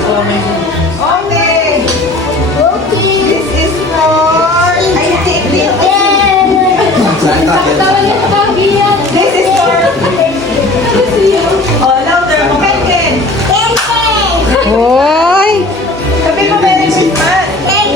Okay. This is for... I take this. This is for... Oh, louder. Ken. Hoy! Sabi mo, Merry Christmas. Ay,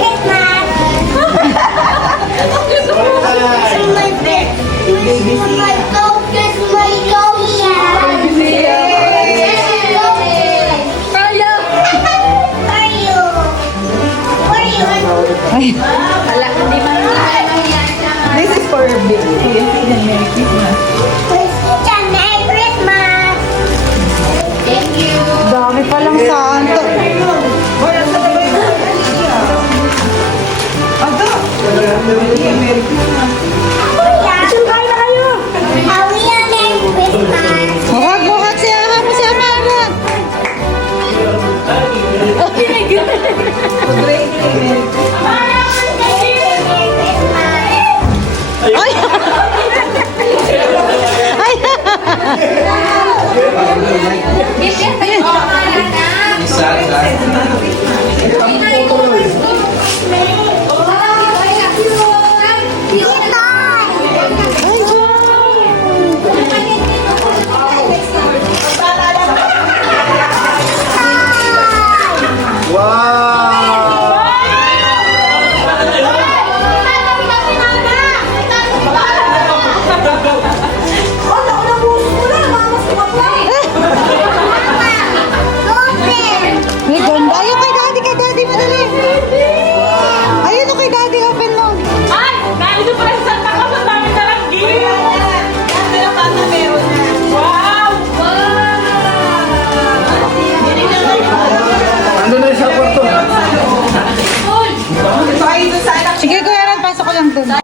This is for Baby. Merry Christmas. dami palang santo. Wala sa tabay mo. Ado. Merry Christmas. Buhat si Ama mo, si Ama na. Great day, Merry Ay! Ay! May ganda. Ayun kay daddy, mo dali. Ayun o kay daddy, open mo. Ay! Nandito pala sa Santa Claus. Ang dami na lang gift! Wow! Ando na sa kwarto. Christmas. Ito ay ito sa anak. Sige, kuya Ran, pasok ko lang dun.